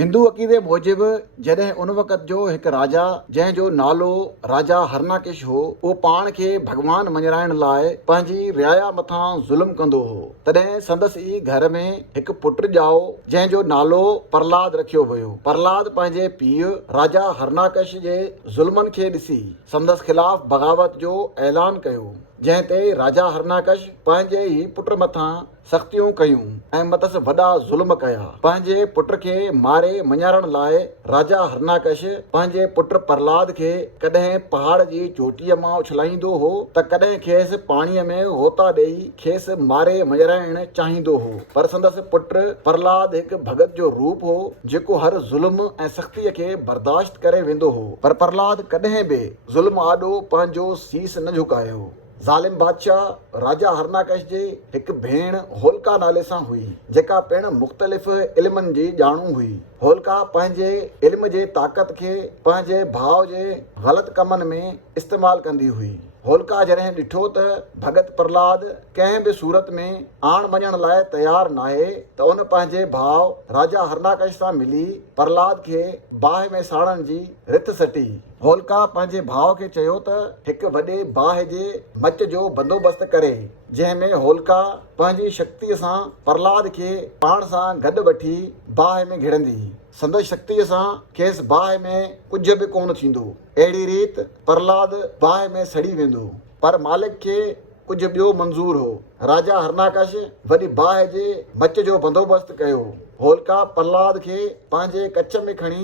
हिंदू अक़ीदे मूजिब जॾहिं उन वक़्त जो हिकु राजा जंहिंजो नालो राजा हरनाकेश हो, उहो पाण खे भॻवान मञाइण लाइ पंहिंजी रियाया मथां ज़ुल्म कंदो हो, तॾहिं संदसि ई घर में हिकु पुटु ॼाओ जंहिंजो नालो प्रहलाद रखियो वियो। प्रहलाद पंहिंजे पीउ राजा हरनाकेश जे ज़ुल्मनि खे ॾिसी संदसि ख़िलाफ़ बग़ावत जो ऐलान कयो, जंहिं ते राजा हरनाकेश पंहिंजे ई पुट मथां सख़्तियूं कयूं ऐं मतसि वॾा ज़ुल्म कया। पंहिंजे पुट खे मारे मञाइण लाइ राजा हरनाकेश पंहिंजे पुट प्रहलाद खे कॾहिं पहाड़ जी चोटीअ मां उछलाईंदो हो त कॾहिं खेसि पाणीअ में गोता ॾेई खेसि मारे मञाइण चाहींदो हो। पर संदसि पुट प्रहलाद हिकु भगत जो रूप हो जेको हर ज़ुल्म ऐं सख़्तीअ खे बर्दाश्त करे वेंदो हो। पर प्रहलाद कॾहिं बि ज़ुल्म आॾो पंहिंजो सीस न झुकायो। ज़ालिम बादशाह राजा हरनाकेश जे हिकु भेण होलिका नाले सां हुई, जेका पिणु मुख़्तलिफ़ इल्मनि जी ॼाणू हुई। होलिका पंहिंजे इल्म जे ताक़त खे पंहिंजे भाउ जे ग़लति कमनि में इस्तेमालु कंदी हुई। होलिका जॾहिं ॾिठो त भगत प्रहलाद कंहिं बि सूरत में आण मञण लाइ तयारु नाहे, त उन पंहिंजे भाउ राजा हरनाकेश सां मिली प्रहलाद खे बाहि में साड़ण जी रिथ सटी। होलिका पंहिंजे भाउ खे चयो त हिकु वॾे बाहि जे मच जो बंदोबस्तु करे, जंहिंमें होलिका पंहिंजी शक्तिअ सां प्रहलाद खे पाण सां गॾु वठी बाहि में घिड़ंदी। संदसि शक्तिअ सां खेसि बाहि में कुझु बि कोन थींदो। अहिड़ी रीति प्रहलाद बाहि में सड़ी वेंदो। पर मालिक खे कुझु ॿियो मंज़ूर हो। राजा हरनाकेश वॾी बाहि जे मच जो बंदोबस्तु कयो। होलिका प्रहलाद खे पंहिंजे कच्छ में खणी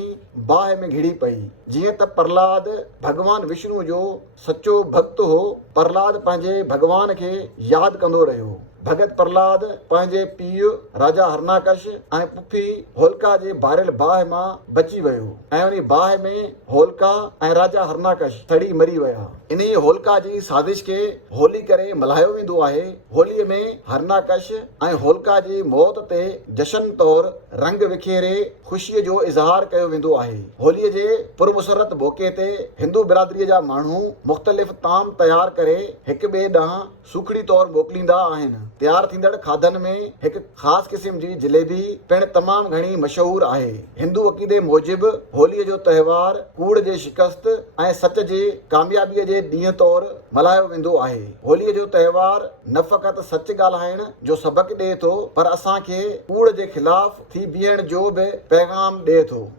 बाहि में घिड़ी पई। जीअं त प्रहलाद भॻवान विष्णु जो सचो भक्त हो, प्रहलाद पंहिंजे भॻवान खे यादि कंदो रहियो। भगत प्रहलाद पंहिंजे पीउ राजा हरनाकेश ऐं पुफी होलिका जे बारियल बाहि मां बची वियो ऐं उन बाहि में होलिका ऐं राजा हरनाकेश सड़ी मरी विया। इन होलिका जी साज़िश खे होली करे मल्हायो वेंदो आहे। होलीअ में हरनाकेश ऐं होलिका जी मौत ते जशन तौरु रंग विखेरे ख़ुशीअ जो इज़हार कयो वेंदो आहे। होलीअ जे पुरमुसरत मौक़े ते हिंदू बिरादरीअ जा माण्हू मुख़्तलिफ़ ताम तयारु करे हिक ॿिए ॾांहुं सूखड़ी तौरु मोकिलींदा आहिनि। तयारु थींदड़ खाधनि में हिकु ख़ासि क़िस्म जी जलेबी पिणु तमामु घणी मशहूरु आहे। हिंदू अक़ीदे मूजिबि होलीअ जो त्योहारु कूड़ जे शिकस्त ऐं सच जे कामयाबीअ जे ॾींहं तौरु मल्हायो वेंदो आहे। होलीअ जो त्योहारु न फ़क़ति सच ॻाल्हाइण जो सबक़ु ॾिए थो, पर असांखे कूड़ जे ख़िलाफ़ थी बीहण जो बि पैगाम ॾिए थो।